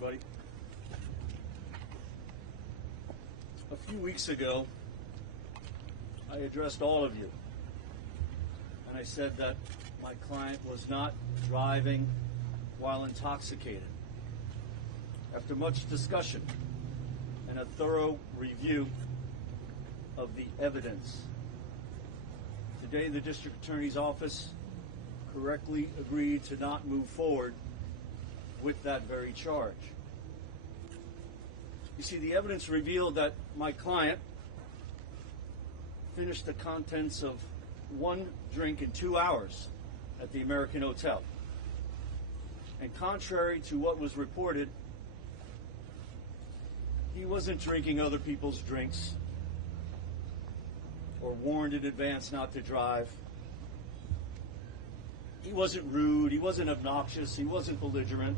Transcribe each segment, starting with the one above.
everybody. A few weeks ago, I addressed all of you, and I said that my client was not driving while intoxicated. After much discussion and a thorough review of the evidence, today the District Attorney's Office correctly agreed to not move forward with that very charge. You see, the evidence revealed that my client finished the contents of one drink in 2 hours at the American Hotel. And contrary to what was reported, he wasn't drinking other people's drinks or warned in advance not to drive. He wasn't rude, he wasn't obnoxious, he wasn't belligerent.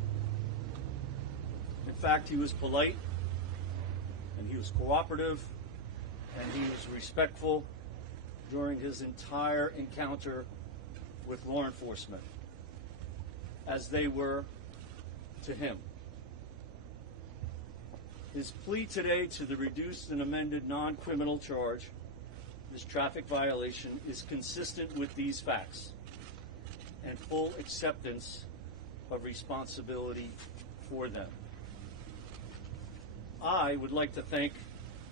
In fact, he was polite, and he was cooperative, and he was respectful during his entire encounter with law enforcement, as they were to him. His plea today to the reduced and amended non-criminal charge, this traffic violation, is consistent with these facts and full acceptance of responsibility for them. I would like to thank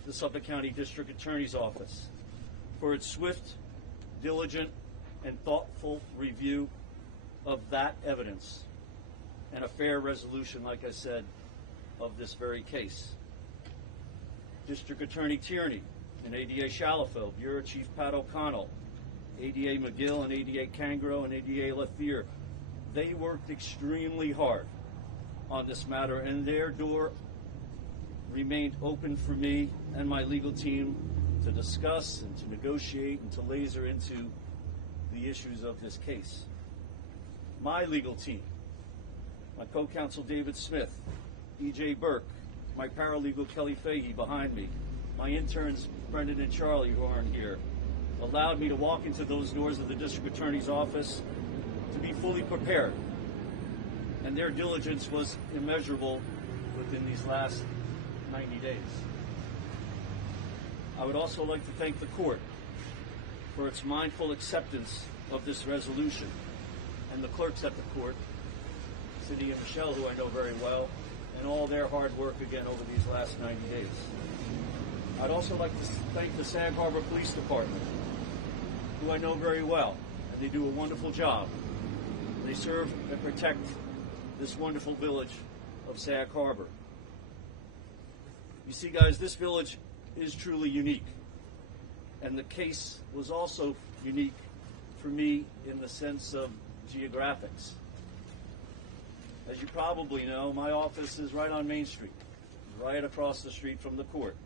the Suffolk County District Attorney's Office for its swift, diligent, and thoughtful review of that evidence and a fair resolution, like I said, of this very case. District Attorney Tierney and ADA Shalafeld, Bureau Chief Pat O'Connell, ADA McGill and ADA Cangro and ADA Lathier, they worked extremely hard on this matter, and their door remained open for me and my legal team to discuss and to negotiate and to laser into the issues of this case. My legal team, my co-counsel David Smith, E.J. Burke, my paralegal Kelly Fahey behind me, my interns Brendan and Charlie, who aren't here, allowed me to walk into those doors of the District Attorney's Office to be fully prepared. And their diligence was immeasurable within these last 90 days. I would also like to thank the court for its mindful acceptance of this resolution, and the clerks at the court, Cindy and Michelle, who I know very well, and all their hard work again over these last 90 days. I'd also like to thank the Sag Harbor Police Department, who I know very well, and they do a wonderful job. They serve and protect this wonderful village of Sag Harbor. You see, guys, this village is truly unique, and the case was also unique for me in the sense of geographics. As you probably know, my office is right on Main Street, right across the street from the court,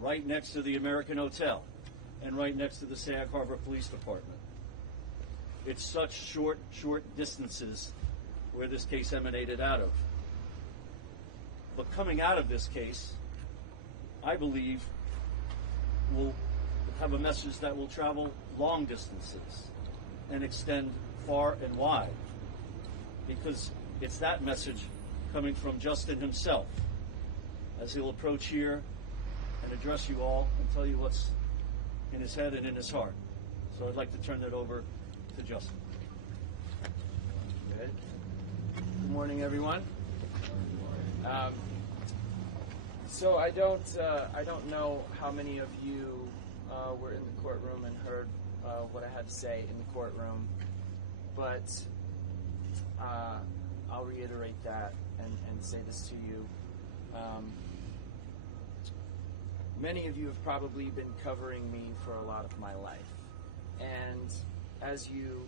right next to the American Hotel, and right next to the Sag Harbor Police Department. It's such short distances where this case emanated out of. But coming out of this case, I believe will have a message that will travel long distances and extend far and wide, because it's that message coming from Justin himself as he'll approach here and address you all and tell you what's in his head and in his heart. So I'd like to turn that over to Justin. Good. Good morning, everyone. So I don't know how many of you were in the courtroom and heard what I had to say in the courtroom, but I'll reiterate that and say this to you. Many of you have probably been covering me for a lot of my life, and as you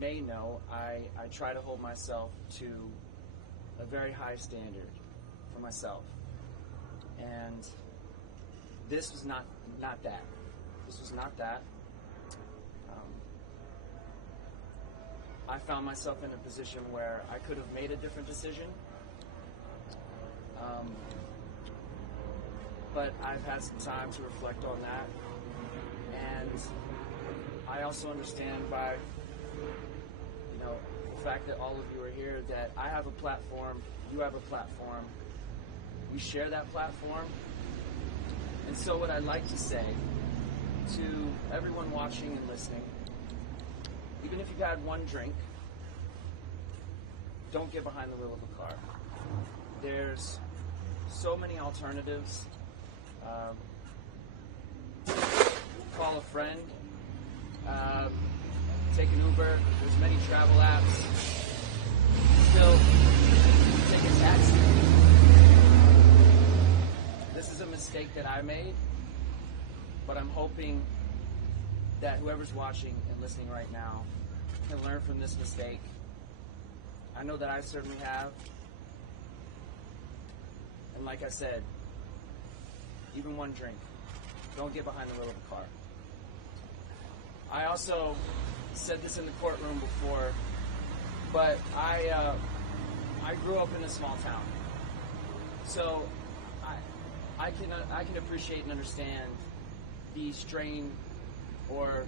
may know, I try to hold myself to a very high standard for myself. And this was not that. This was not that. I found myself in a position where I could have made a different decision. But I've had some time to reflect on that. And I also understand by, fact that all of you are here, that I have a platform, you have a platform, we share that platform. And so what I'd like to say to everyone watching and listening, even if you've had one drink, don't get behind the wheel of a car. There's so many alternatives. Call a friend, take an Uber. There's many travel apps. Still, take a taxi. This is a mistake that I made, but I'm hoping that whoever's watching and listening right now can learn from this mistake. I know that I certainly have. And like I said, even one drink, don't get behind the wheel of a car. I also said this in the courtroom before, but I grew up in a small town, so I can appreciate and understand the strain or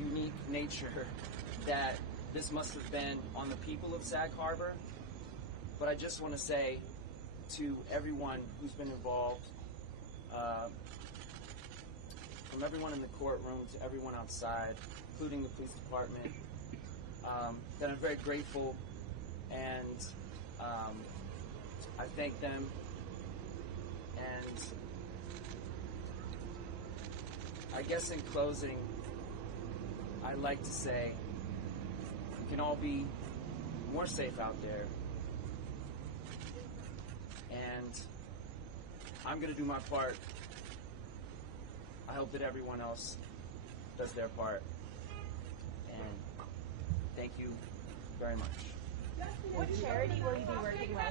unique nature that this must have been on the people of Sag Harbor. But I just want to say to everyone who's been involved, from everyone in the courtroom to everyone outside, including the police department, that I'm very grateful, and I thank them. And I guess in closing, I'd like to say we can all be more safe out there. And I'm going to do my part. I hope that everyone else does their part. And thank you very much. What charity will you be working with?